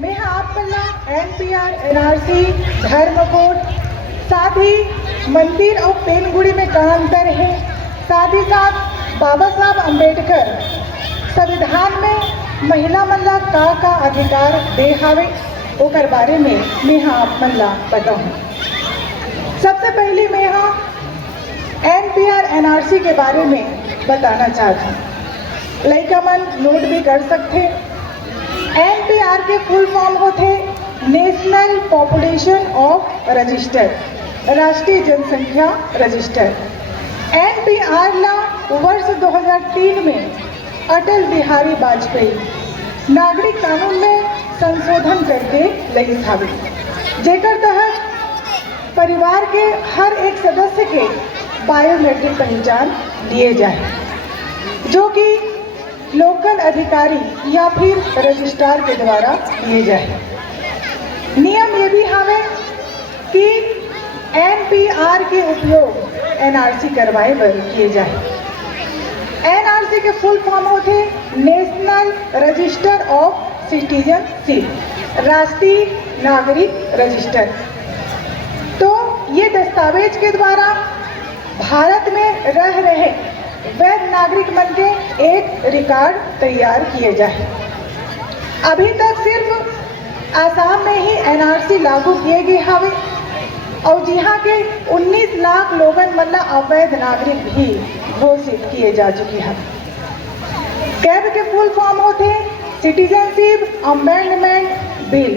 मैं आप पल्ला NPR NRC धर्म कोड साथ ही मंदिर और पेनगुड़ी में का अंतर है, साथ ही साथ बाबा साहब अम्बेडकर संविधान में महिला मल्ला का अधिकार दे हावे ओकर बारे में मैं आप मल्ला बताऊँ। सबसे पहले मैं NPR NRC के बारे में बताना चाहती हूँ। लइका मन नोट भी कर सकते। NPR के फुल फॉर्म होते नेशनल पॉपुलेशन ऑफ रजिस्टर, राष्ट्रीय जनसंख्या रजिस्टर। NPR ला वर्ष 2003 में अटल बिहारी वाजपेयी नागरिक कानून में संशोधन करके लई थावे, जेकर तहत परिवार के हर एक सदस्य के बायोमेट्रिक पहचान लिए जाए, जो कि लोकल अधिकारी या फिर रजिस्ट्रार के द्वारा दिए जाए। नियम ये भी हवे कि NPR के उपयोग NRC करवाए बर किए जाए। NRC के फुल फॉर्म होते नेशनल रजिस्टर ऑफ सिटीजनशिप, राष्ट्रीय नागरिक रजिस्टर। तो ये दस्तावेज के द्वारा भारत में रह रहे वैध नागरिक मन के एक रिकॉर्ड तैयार किए जाए। अभी तक सिर्फ आसाम में ही NRC लागू किए गए हवे और जहाँ के 19 लाख लोगन मतलब अवैध नागरिक भी घोषित किए जा चुके हैं। कैब के फुल फॉर्म होते सिटीजनशिप अमेंडमेंट बिल।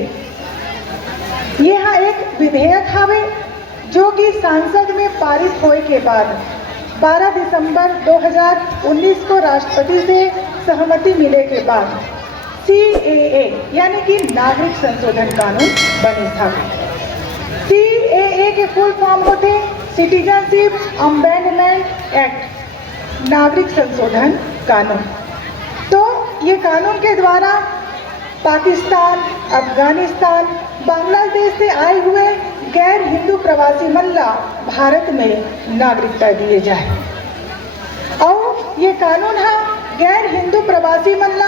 यह एक विधेयक हवे जो कि संसद में पारित होने के बाद 12 दिसंबर 2019 को राष्ट्रपति से सहमति मिले के बाद CAA यानी कि नागरिक संशोधन कानून बने था। CAA के फुल फॉर्म होते सिटीजनशिप अमेंडमेंट एक्ट, नागरिक संशोधन कानून। तो ये कानून के द्वारा पाकिस्तान, अफगानिस्तान, बांग्लादेश से आए हुए गैर हिंदू प्रवासी मल्ला भारत में नागरिकता दिए जाए। और ये कानून गैर हिंदू प्रवासी मल्ला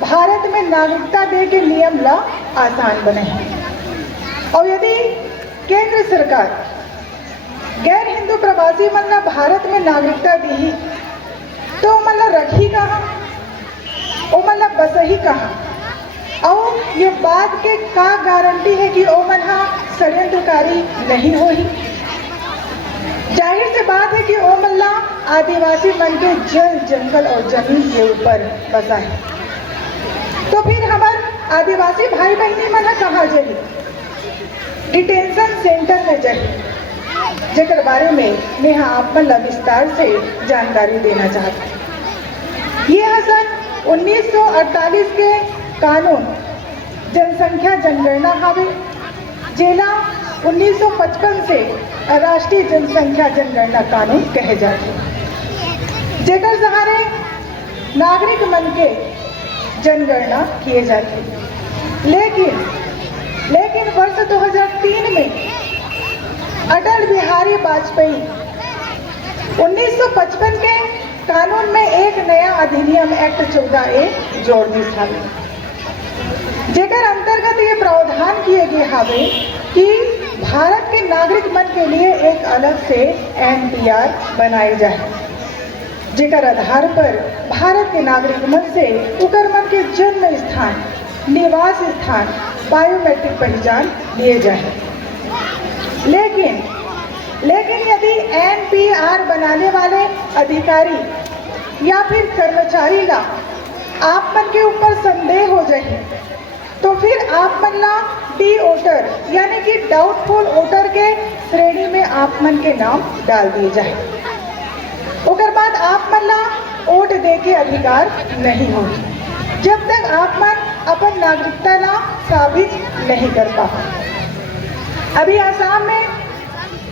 भारत में नागरिकता दे के नियम ला आसान बने हैं। और यदि केंद्र सरकार गैर हिंदू प्रवासी मल्ला भारत में नागरिकता दी तो मतलब रखी कहाँ और मतलब बसही कहाँ, और ये बात के का गारंटी है कि ओ मन षड्यंत्रकारी नहीं होही। जाहिर सी बात है कि ओ मल्ला आदिवासी मन के जल जंगल और जमीन के ऊपर बसा है। तो फिर हमार आदिवासी भाई बहनी मन कहाँ जाही? डिटेंशन सेंटर में जाही, जेकर बारे में मैं आप मन विस्तार से जानकारी देना चाहती हूँ। ये सन 1948 के कानून जनसंख्या जनगणना हवे, जेला 1955 से राष्ट्रीय जनसंख्या जनगणना कानून कहे जाते, जेकर सहारे नागरिक मन के जनगणना किए जाते। लेकिन वर्ष 2003 में अटल बिहारी वाजपेयी 1955 के कानून में एक नया अधिनियम एक्ट 14A जोड़ दी था, जेकर अंतर्गत ये प्रावधान किए गए हवे कि भारत के नागरिक मन के लिए एक अलग से NPR बनाए जाए, जेकर आधार पर भारत के नागरिक मन से उकर मन के जन्म स्थान, निवास स्थान, बायोमेट्रिक पहचान लिए जाए। लेकिन यदि NPR बनाने वाले अधिकारी या फिर कर्मचारी ला आप मन के ऊपर संदेह हो जाए तो फिर आप मन ला डी वोटर यानी कि डाउटफुल वोटर के श्रेणी में आप मन के नाम डाल दिए जाए। उसके बाद आप मन ला वोट दे के अधिकार नहीं होगी जब तक आप मन अपन नागरिकता ला साबित नहीं कर पाओ। अभी आसाम में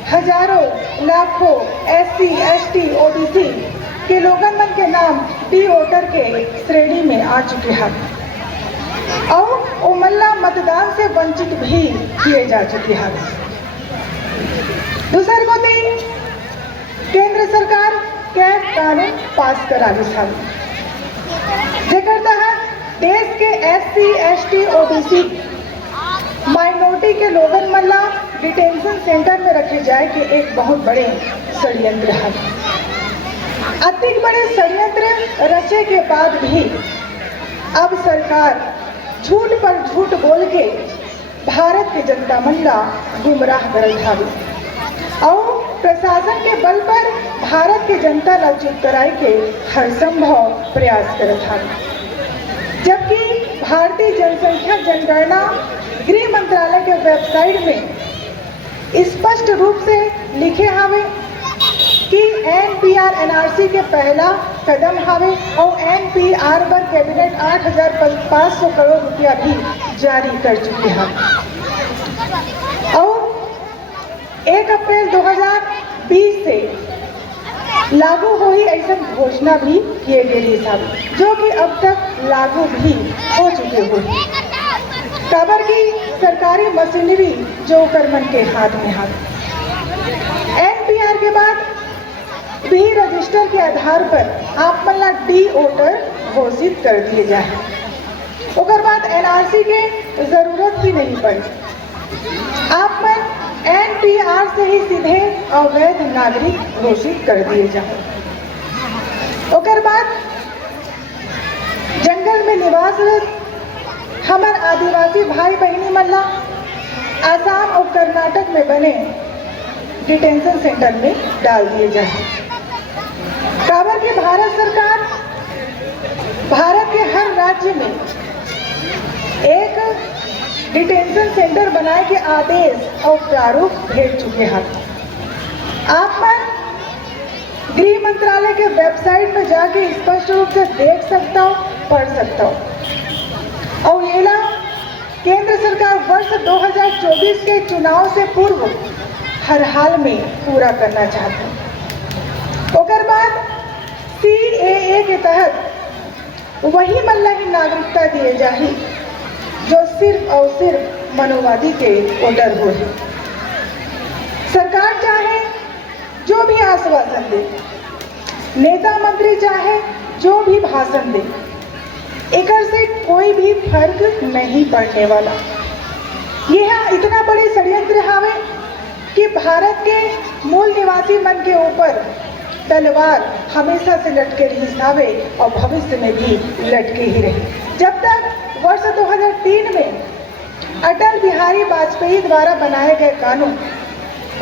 हजारों लाखों SC, ST, OBC के लोगन मन के नाम डी वोटर के श्रेणी में आ चुके हैं और वो मल्ला मतदान से वंचित भी किए जा चुके हैं। दूसरी बात केंद्र सरकार कैब कानून पास करा दी था, जेकर तहत देश के SC ST OBC माइनॉरिटी के लोगन मल्ला डिटेंशन सेंटर में रखे जाए कि एक बहुत बड़े षड्यंत्र है। अधिक बड़े षड्यंत्र रचे के बाद भी अब सरकार झूठ पर झूठ बोल के भारत के जनता मल्ला गुमराह करत हावी और प्रशासन के बल पर भारत के जनता ला चुप कराए के हर संभव प्रयास करत हावी। जबकि भारतीय जनसंख्या जनगणना गृह मंत्रालय के वेबसाइट में स्पष्ट रूप से लिखे हावे कि NPR NRC के पहला कदम हावे और NPR पर कैबिनेट 8,500 करोड़ रुपया भी जारी कर चुके हैं और 1 अप्रैल 2020 से लागू हुई ऐसा घोषणा भी किए गए साहब, जो कि अब तक लागू भी हो चुके हुए। खबर की सरकारी मशीनरी जो कर्मन के हाथ में हाथ NPR के बाद भी रजिस्टर के आधार पर आप मल्ला डी वोटर घोषित कर दिए जाए। उसके बाद NRC के जरूरत भी नहीं पड़ी, आप मन NPR से ही सीधे अवैध नागरिक घोषित कर दिए जाए। उसके बाद जंगल में निवासरत हमार आदिवासी भाई बहनी मल्ला आसाम और कर्नाटक में बने डिटेंशन सेंटर में डाल दिए जाए। काबर की भारत सरकार भारत के हर राज्य में एक डिटेंशन सेंटर बनाए के आदेश और प्रारूप भेज चुके हैं। आप मन गृह मंत्रालय के वेबसाइट में जाके स्पष्ट रूप से देख सकता हो, पढ़ सकता हो। और ये ला केंद्र सरकार वर्ष 2024 के चुनाव से पूर्व हर हाल में पूरा करना चाहते हैं। उसके बाद CAA के तहत वही मल्ला ही नागरिकता दिए जाए जो सिर्फ और सिर्फ मनोवादी के वोटर हो। सरकार चाहे जो भी आश्वासन दे, नेता मंत्री चाहे जो भी भाषण दे, एकर से कोई भी फर्क नहीं पड़ने वाला। यह इतना बड़े षड्यंत्र हावे कि भारत के मूल निवासी मन के ऊपर तलवार हमेशा से लटके रही सावे और भविष्य में भी लटके ही रही। जब तक वर्ष 2003 में अटल बिहारी वाजपेयी द्वारा बनाए गए कानून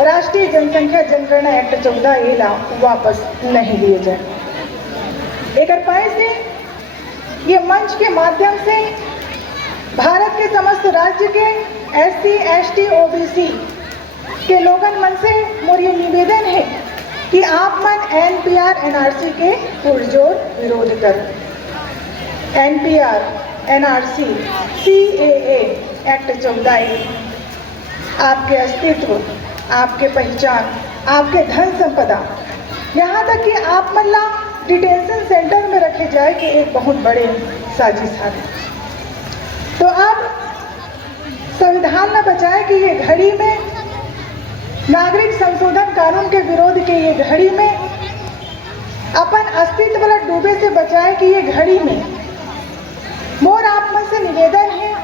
राष्ट्रीय जनसंख्या जनगणना एक्ट 14A ला वापस नहीं लिए जाए। एक पैसे ये मंच के माध्यम से भारत के समस्त राज्य के SC ST OBC के लोगन मन से मोर ये निवेदन है कि आप मन NPR NRC के पुरजोर विरोध करें। NPR NRC CAA act 14A आपके अस्तित्व, आपके पहचान, आपके धन संपदा, यहाँ तक कि आप मल्ला डिटेंशन सेंटर में रखे जाए कि एक बहुत बड़े साजिश है। तो अब संविधान न बचाए कि ये घड़ी में नागरिक संशोधन कानून के विरोध के ये घड़ी में अपन अस्तित्व वाला डूबे से बचाए कि ये घड़ी में मोर आप मन से निवेदन है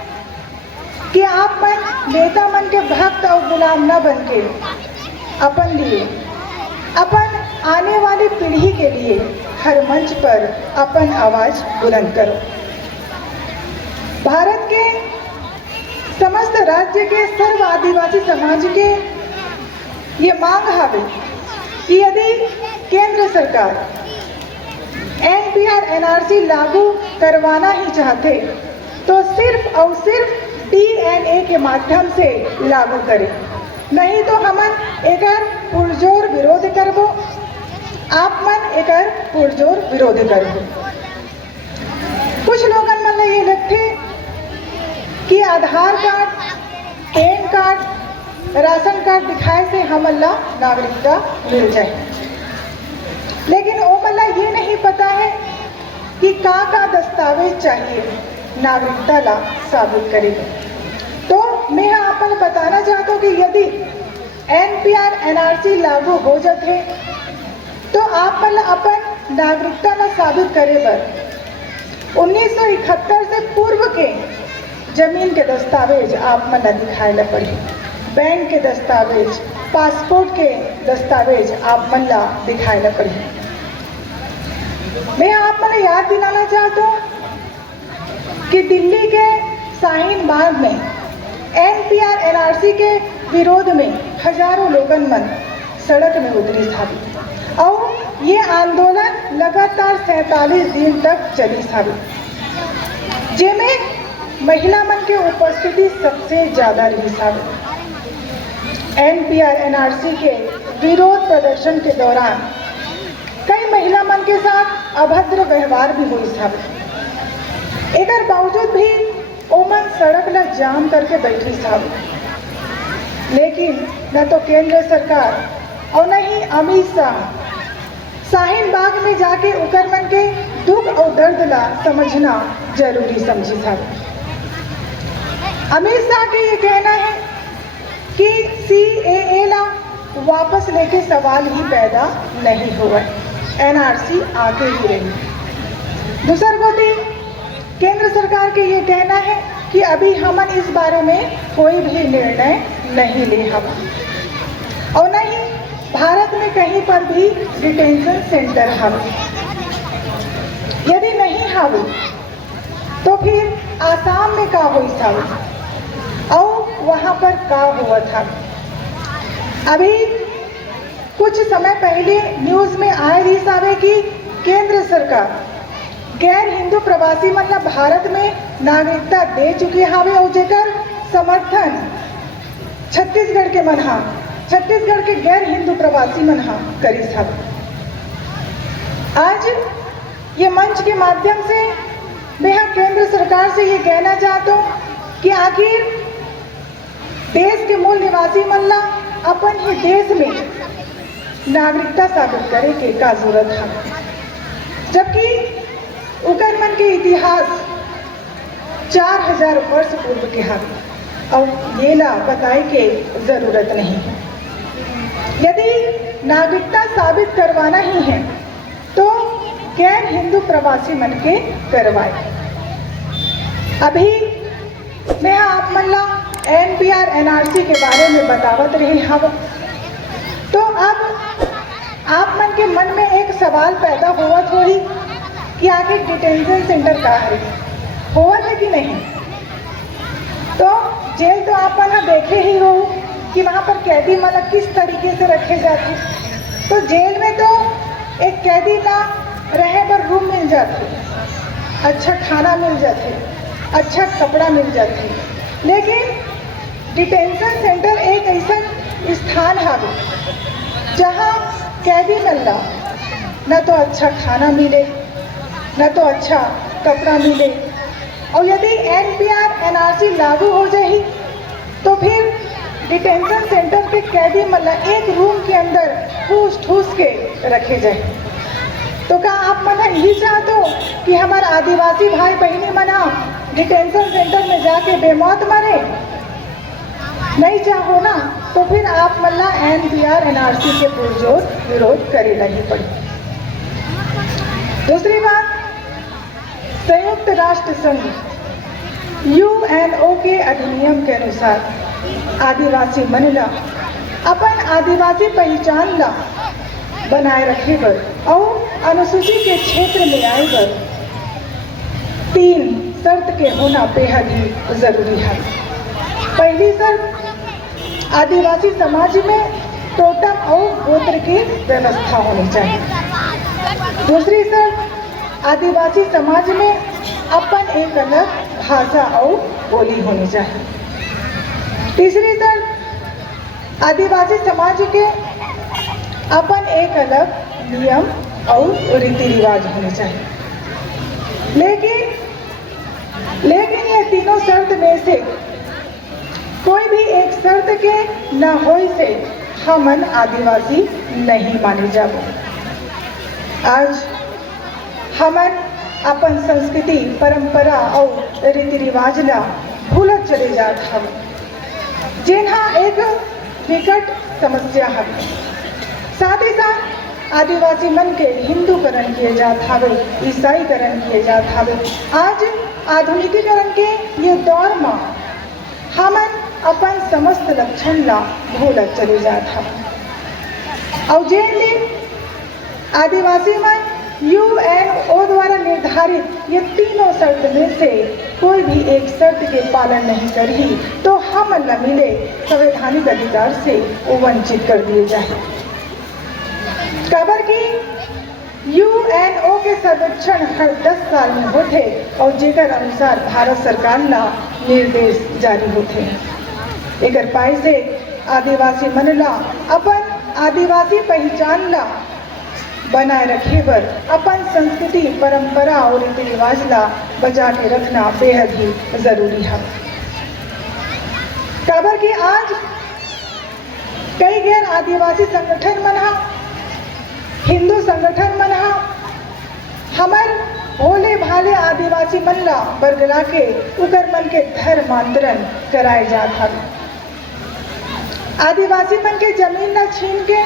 कि आप मन नेता मन के भक्त और गुलाम न बन के अपन लिए, अपन आने वाली पीढ़ी के लिए हर मंच पर अपन आवाज बुलंद करो। भारत के समस्त राज्य के सर्व आदिवासी समाज के ये मांग है कि यदि केंद्र सरकार NPR NRC लागू करवाना ही चाहते तो सिर्फ और सिर्फ DNA के माध्यम से लागू करें, नहीं तो हमन एकर पुरजोर विरोध करबो। आप मन एकर पुरजोर विरोध करबो। कुछ लोगन मन ये लगते कि Aadhaar card, pan card, ration card दिखाए से हमला नागरिकता मिल जाए, लेकिन वो मल्ला ये नहीं पता है कि का दस्तावेज चाहिए नागरिकता ला साबित करेगा। तो मैं आपको बताना चाहता हूँ कि यदि NPR NRC लागू हो जाते तो आप मल्ला अपन नागरिकता ला साबित करे बर 1971 से पूर्व के जमीन के दस्तावेज आप मन दिखाए ला पड़ी, बैंक के दस्तावेज, पासपोर्ट के दस्तावेज आप मन ला दिखाए ला पड़ी। मैं आप मन याद दिलाना चाहता हूँ कि दिल्ली के शाहीन बाग में NPR NRC के विरोध में हजारों लोगन मन सड़क में उतरी था और ये आंदोलन लगातार 47 दिन तक चली था, जिसमें महिला मन के उपस्थिति सबसे ज्यादा रही था। NPR NRC के विरोध प्रदर्शन के दौरान कई महिला मन के साथ अभद्र व्यवहार भी हुई था। एकर बावजूद भी ओमन सड़क ला जाम करके बैठी था, लेकिन न तो केंद्र सरकार और न ही अमित शाह शाहीन बाग में जाके उकर मन के दुख और दर्द ला समझना जरूरी समझी था। अमित शाह के ये कहना है कि CAA ला वापस लेके सवाल ही पैदा नहीं हुआ, NRC आगे ही रही। दूसर गोती केंद्र सरकार के ये कहना है कि अभी हमन इस बारे में कोई भी निर्णय नहीं ले हवा और न ही भारत में कहीं पर भी डिटेंशन सेंटर हवे। यदि नहीं हवे तो फिर आसाम में का हुई था और वहाँ पर का हुआ था। अभी कुछ समय पहले न्यूज़ में आए रही सावे कि केंद्र सरकार गैर हिंदू प्रवासी मन ला भारत में नागरिकता दे चुके हावे और जेकर समर्थन छत्तीसगढ़ के मनहा, छत्तीसगढ़ के गैर हिंदू प्रवासी मनहा करी था। आज ये मंच के माध्यम से मैं केंद्र सरकार से ये कहना चाहता हूँ कि आखिर देश के मूल निवासी मन ला अपन ही देश में नागरिकता साबित करे के का जरूरत है, जबकि उकर मन के इतिहास 4000 वर्ष पूर्व के हावे और ये ला बताए के जरूरत नहीं है। यदि नागरिकता साबित करवाना ही है तो गैर हिंदू प्रवासी मन के करवाए। अभी मैं आप मन ला NPR NRC के बारे में बतावत रही हूँ, तो अब आप मन के मन में एक सवाल पैदा हुआ थोड़ी कि आखिर डिटेंशन सेंटर का है, हुआ है कि नहीं। तो जेल तो आप मन देखे ही हो कि वहाँ पर कैदी मतलब किस तरीके से रखे जाते। तो जेल में तो एक कैदी ना रहे पर रूम मिल जाते, अच्छा खाना मिल जाते, अच्छा कपड़ा मिल जाते, लेकिन डिटेंशन सेंटर एक ऐसा स्थान है जहाँ कैदी मिलना न तो अच्छा खाना मिले न तो अच्छा कपड़ा मिले। और यदि NPR NRC लागू हो जाए तो फिर डिटेंशन सेंटर के कैदी मतलब एक रूम के अंदर ठूस के रखे जाए। तो क्या आप मना यही चाहते हो कि हमारे आदिवासी भाई बहनी मना डिटेंशन सेंटर में जाके बेमौत मरे? नहीं चाहो ना, तो फिर आप मल्ला NPR NRC के पुरजोर विरोध करे नहीं पड़े। दूसरी बात, संयुक्त राष्ट्र संघ UNO के अधिनियम के अनुसार आदिवासी मनला अपन आदिवासी पहचान ला बनाए रखे बर और अनुसूची के क्षेत्र में आए बर 3 शर्त के होना बेहद ही जरूरी है। पहली शर्त, आदिवासी समाज में टोटम और गोत्र की व्यवस्था होनी चाहिए। दूसरी शर्त, आदिवासी समाज में अपन एक अलग भाषा और बोली होनी चाहिए। तीसरी शर्त, आदिवासी समाज के अपन एक अलग नियम और रीति रिवाज होने चाहिए। लेकिन ये तीनों शर्त में से कोई भी एक शर्त के न होए से हमन आदिवासी नहीं माने जाबो। आज हमन अपन संस्कृति, परंपरा और रीति रिवाज ला भूलत चले जात हवे, जिन्हा एक विकट समस्या है। साथ ही साथ आदिवासी मन के हिंदूकरण किए जात हवे, ईसाईकरण किए जात हवे। आज आधुनिकीकरण के ये दौर में हमन अपन समस्त लक्षण ला भूलत चले जात हवे। और जे दिन आदिवासी मन यूएनओ द्वारा निर्धारित ये तीनों शर्त में से कोई भी एक शर्त के पालन नहीं करी तो हम न मिले संवैधानिक अधिकार से वो वंचित कर दिए जाए। खबर की यूएनओ के सर्वेक्षण हर 10 साल में होते और जेकर अनुसार भारत सरकार ला निर्देश जारी होते। एकर पाई से आदिवासी मन ला अपन आदिवासी पहचान ला बनाए रखे बर अपन संस्कृति परंपरा और रीति रिवाज ला बचा के रखना बेहद ही जरूरी है। खबर की आज कई गैर आदिवासी संगठन मना हिंदू संगठन मना हमार भोले भाले आदिवासी मन ला बरगला के उकर मन के धर्मांतरण कराए जात हवे। आदिवासी मन के जमीन ला छीन के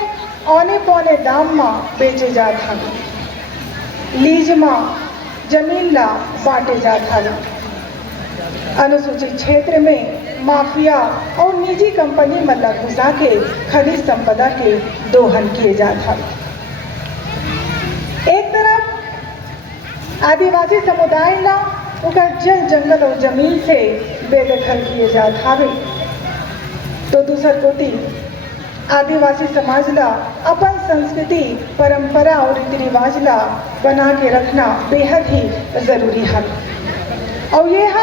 औने पौने दाम में बेचे जात हवे। लीज में जमीन ला बांटे जात हवे। अनुसूचित क्षेत्र में माफिया और निजी कंपनी मन ला घुसा के खनिज संपदा के दोहन किए जात हवे। एक तरफ आदिवासी समुदाय ला उकर जल जंगल और जमीन से बेदखल किए जात हवे तो दूसर कोती आदिवासी समाज ला अपन संस्कृति परंपरा और रीति रिवाज ला बना के रखना बेहद ही जरूरी है। और यह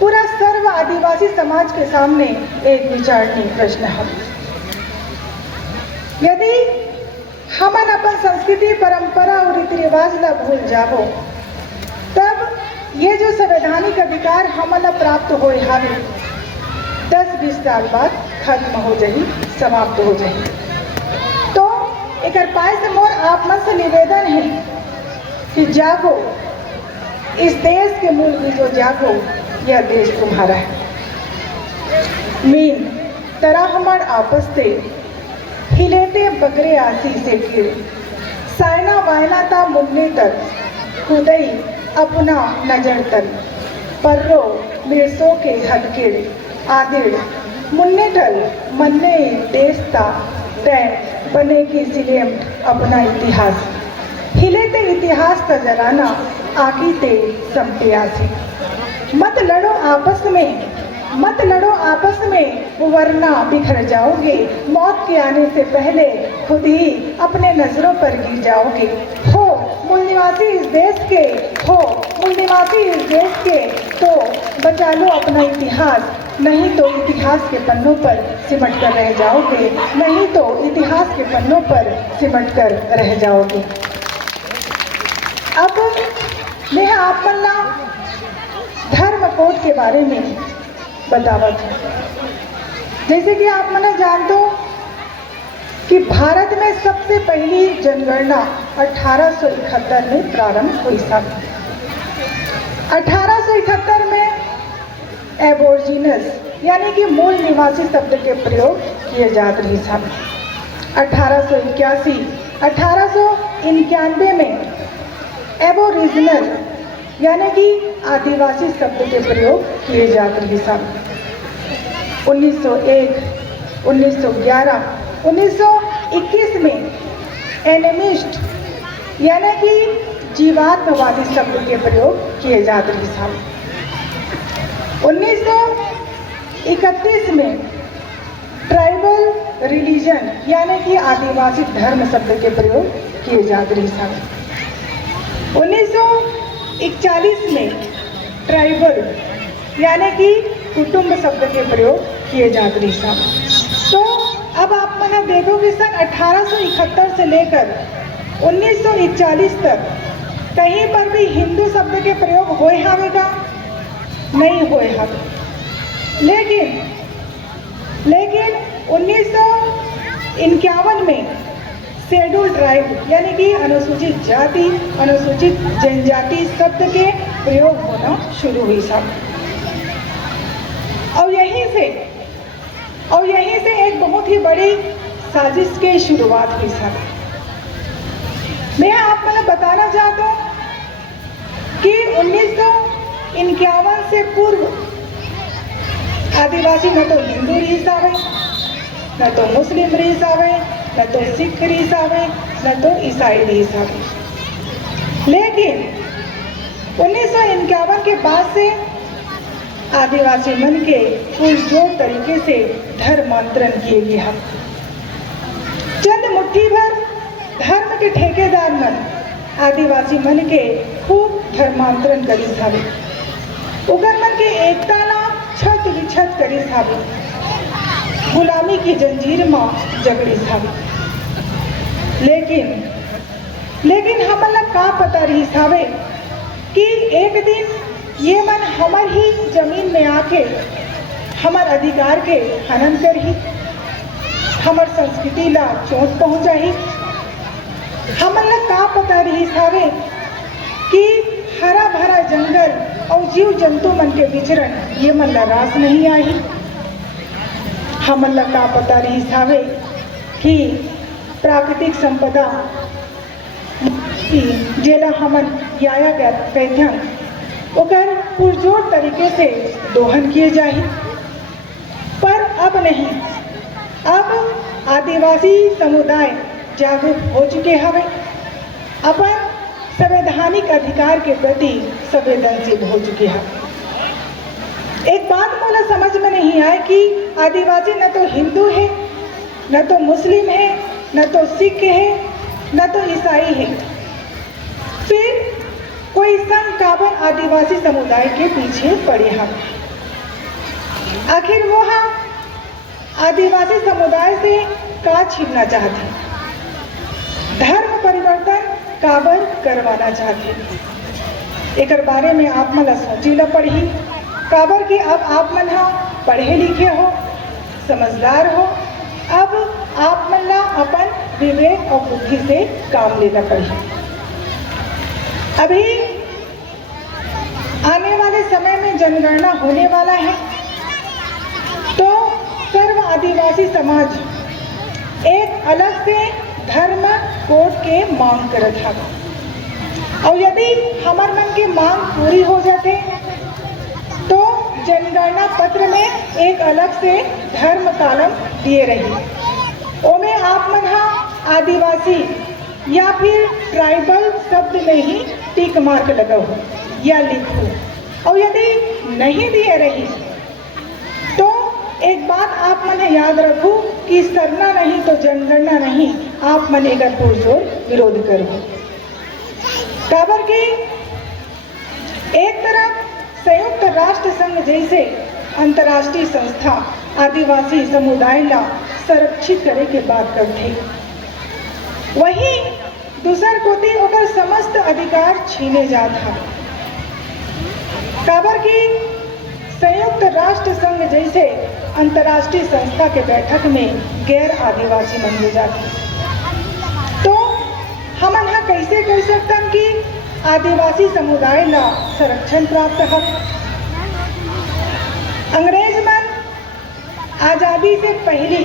पूरा सर्व आदिवासी समाज के सामने एक विचारणीय प्रश्न है। यदि हमन अपन संस्कृति परंपरा और रीति रिवाज ला भूल जाबो तब ये जो संवैधानिक अधिकार हमन प्राप्त होए हवे 10-20 साल बाद खत्म हो जाही, समाप्त हो जाही। तो एक पाए से मोर आप मन से निवेदन है कि जागो, इस देश के मूल भी जो जागो, यह देश तुम्हारा है। मीन तरा हमार आपस से हिलेते बकरे आसी से गिरे सायना वायना ता मुगने तर खुदई अपना नजर तल पर्रो मिर्सों के हटकेड़े आदिर मुन्ने टल मन्ने देशता तय बने की सिलेम अपना इतिहास हिले ते इतिहास का जलाना आकी ते संप्यासी। मत लड़ो आपस में वरना बिखर जाओगे। मौत के आने से पहले खुद ही अपने नजरों पर गिर जाओगे। हो मूल निवासी इस देश के तो बचा लो अपना इतिहास, नहीं तो इतिहास के पन्नों पर सिमट कर रह जाओगे, नहीं तो इतिहास के पन्नों पर सिमट कर रह जाओगे। अब मैं आप पन्ना धर्म कोड के बारे में बतावत हूँ। जैसे कि आप मना जान दो कि भारत में सबसे पहली जनगणना 1871 में प्रारंभ हुई सब। 1871 में एबोर्जिनस यानी कि मूल निवासी शब्द के प्रयोग किए जाते रही सब। 1891 में एबोरिजिनल यानी कि आदिवासी शब्द के प्रयोग किए जाते रही सब। 1901, 1911, 1921 में एनिमिस्ट यानी कि जीवात्मवादी शब्द के प्रयोग किए जाते रही सब। 1931 में ट्राइबल रिलीजन यानी कि आदिवासी धर्म शब्द के प्रयोग किए जाते रही सब। 1941 में ट्राइबल यानी कि कुटुंब शब्द के प्रयोग किए जाते रही सब। तो अब आप मना देखो कि सन 1871 से लेकर 1941 तक कहीं पर भी हिंदू शब्द के प्रयोग होए हवेगा नहीं होए हवे। लेकिन 1951 में शेड्यूल ट्राइब यानी कि अनुसूचित जाति अनुसूचित जनजाति शब्द के प्रयोग होना शुरू हुई सब। और यहीं से एक बहुत ही बड़ी साजिश की शुरुआत हुई सब। मैं आप मतलब बताना चाहता हूँ कि 1951 से पूर्व आदिवासी न तो हिंदू रही सावे, न तो मुस्लिम रही सावे, न तो सिख रही सावे, न तो ईसाई रही सावे। लेकिन 1951 के बाद से आदिवासी मन के पुरजोर तरीके से धर्मांतरण किए गया। चंद मुट्ठी भर धर्म के ठेकेदार मन आदिवासी मन के खूब धर्मांतरण करी सावे, उगर मन के एकता ला छत विछत करी सावे, गुलामी की जंजीर मां जगड़ी सावे। लेकिन हमन ला का पता रही सावे कि एक दिन ये मन हमार ही जमीन में आके हमार अधिकार के हनन कर ही, हमार संस्कृति ला चोट पहुंचा ही। हमन ला का पता रही सावे कि हरा भरा जंगल और जीव जंतु मन के विचरण ये मन ला रास नहीं आई। हमन ला का पता रही सावे कि प्राकृतिक संपदा जेला हमन याया कहथन ओकर पुरजोर तरीके से दोहन किए जाही। पर अब नहीं, अब आदिवासी समुदाय जागरूक हो चुके हवे, अपन संवैधानिक अधिकार के प्रति संवेदनशील हो चुके हैं। एक बात मोला समझ में नहीं आए कि आदिवासी न तो हिंदू है, न तो मुस्लिम है, न तो सिख है, न तो ईसाई है, फिर कोई संघ काबर आदिवासी समुदाय के पीछे पड़े हैं। आखिर वो आदिवासी समुदाय से का छीनना चाहते, धर्म परिवर्तन काबर करवाना चाहते। एक बारे में आप मन सोची ला पड़ी काबर कि अब आप मन पढ़े लिखे हो, समझदार हो, अब आप मन ला अपन विवेक और बुद्धि से काम लेना पड़ी। अभी आने वाले समय में जनगणना होने वाला है, तो सर्व आदिवासी समाज एक अलग से धर्म कोड के मांग करत है, और यदि हमार मन के मांग पूरी हो जाते तो जनगणना पत्र में एक अलग से धर्म कॉलम दिए रही। ओमे आप मन आदिवासी या फिर ट्राइबल शब्द में ही टिक मार्क लगाओ या लिखो, और यदि नहीं दिए रही तो एक बात आप मन याद रखो कि सरना नहीं तो जनगणना नहीं, आप मन एक पुरजोर विरोध करो। काबर की एक तरफ संयुक्त राष्ट्र संघ जैसे अंतर्राष्ट्रीय संस्था आदिवासी समुदाय ला संरक्षित करे के बात करते, वहीं दूसर कोती ओकर समस्त अधिकार छीने जाता। काबर की संयुक्त राष्ट्र संघ जैसे अंतर्राष्ट्रीय संस्था के बैठक में गैर आदिवासी माने जाते, तो हम कैसे कह सकते कि आदिवासी समुदाय ला संरक्षण प्राप्त है। अंग्रेज मन आजादी से पहले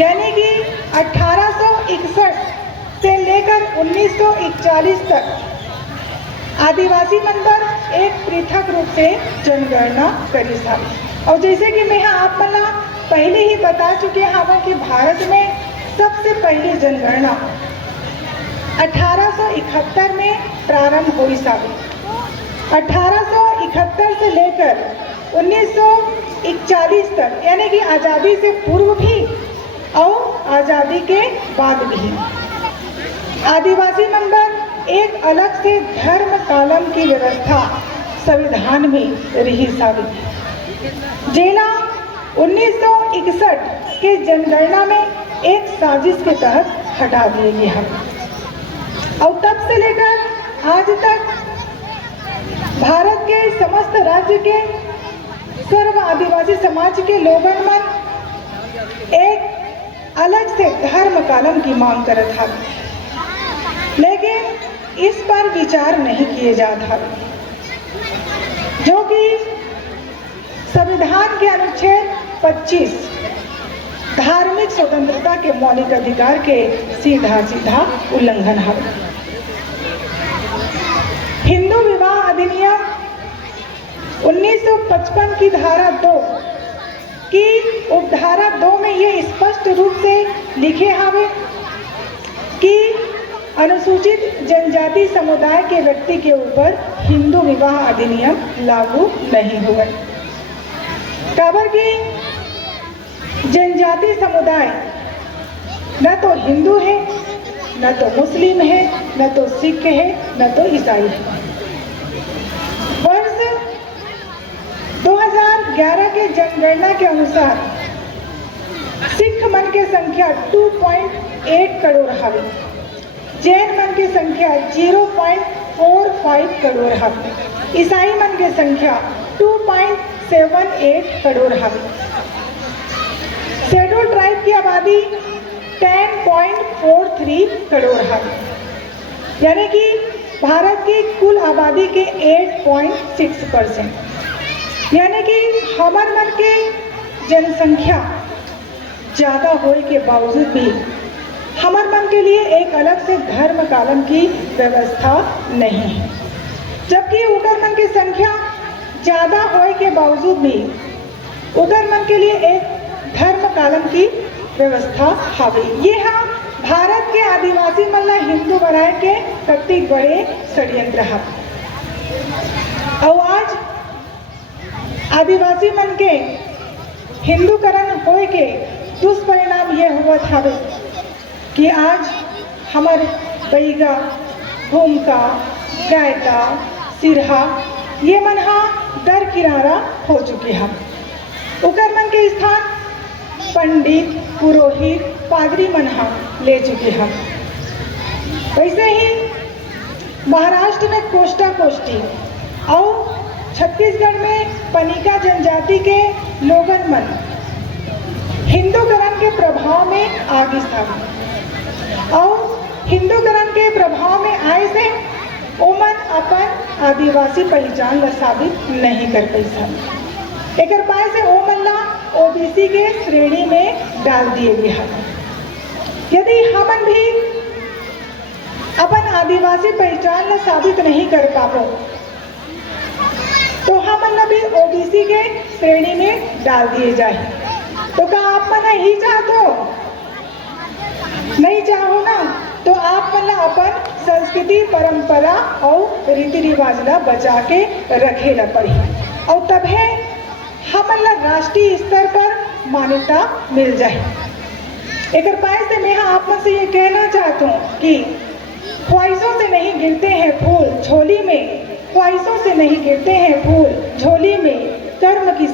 यानी कि 1861 से लेकर 1941 तक आदिवासी मन पर एक पृथक रूप से जनगणना करी था। और जैसे कि मैं आप मन पहले ही बता चुके हैं कि भारत में सबसे पहली जनगणना 1871 में प्रारंभ हुई सावी। 1871 से लेकर 1941 तक यानी कि आज़ादी से पूर्व भी और आज़ादी के बाद भी आदिवासी मन पर एक अलग से धर्म कॉलम की व्यवस्था संविधान में रही साबित। जेला 1961 के जनगणना में एक साजिश के तहत हटा दिए गए। और तब से लेकर आज तक भारत के समस्त राज्य के सर्व आदिवासी समाज के लोगों मन एक अलग से धर्म कॉलम की मांग करत था, लेकिन इस पर विचार नहीं किए जाता, जो कि संविधान के अनुच्छेद 25 धार्मिक स्वतंत्रता के मौलिक अधिकार के सीधा सीधा उल्लंघन है। हिंदू विवाह अधिनियम 1955 की धारा 2 की उपधारा 2 में ये स्पष्ट रूप से लिखे हवे कि अनुसूचित जनजाति समुदाय के व्यक्ति के ऊपर हिंदू विवाह अधिनियम लागू नहीं होगा। काबर की जनजाति समुदाय न तो हिंदू है, न तो मुस्लिम है, न तो सिख है, न तो ईसाई है। वर्ष 2011 के जनगणना के अनुसार सिख मन की संख्या 2.8 करोड़ है, जैन मन की संख्या 0.45 करोड़ है, ईसाई मन की संख्या 2.78 करोड़ है। शेड्यूल ट्राइब की आबादी 10.43 करोड़ है, यानी कि भारत की कुल आबादी के 8.6%, यानी कि हमर मन के जनसंख्या ज़्यादा होने के बावजूद भी हमर मन के लिए एक अलग से धर्म कालम की व्यवस्था नहीं है। जबकि उगर मन की संख्या ज़्यादा होने के बावजूद भी उगर मन के लिए एक धर्म कालम की व्यवस्था हावी। ये हाँ भारत के आदिवासी मन ला हिंदू बनाए के कति बड़े षड्यंत्र है। और आज आदिवासी मन के हिंदूकरण होए के दुष्परिणाम ये हुआ था कि आज हमारे बैगा, भूमका, गायका, सिरहा ये मन दर किनारा हो चुके हैं। उकर मन के स्थान पंडित, पुरोहित, पादरी मन ले चुके हैं। वैसे ही महाराष्ट्र में कोष्टा कोष्टी और छत्तीसगढ़ में पनिका जनजाति के लोगन मन हिंदूकरण के प्रभाव में आ गए और हिंदूकरण के प्रभाव में आए से ओमन अपन आदिवासी पहचान ला साबित नहीं कर पाई। एक पाए से ओमन ला ओबीसी के श्रेणी में डाल दिए गए। यदि हमन भी अपन आदिवासी पहचान ला साबित नहीं कर पाबो तो हमन भी ओबीसी के श्रेणी में डाल दिए जाए। तो क्या आप मन ही चाहते हो? नहीं चाहो ना, तो आप मन अपन संस्कृति, परंपरा और रीति रिवाज ला बचा के रखे ला पड़ी और तब है हमन ला राष्ट्रीय स्तर पर मान्यता मिल जाए। एक पाए से मैं आप मन से ये कहना चाहता हूँ कि ख्वाहिशों से नहीं गिरते हैं फूल झोली में, ख्वाहिशों से नहीं गिरते हैं फूल झोली में, कर्म की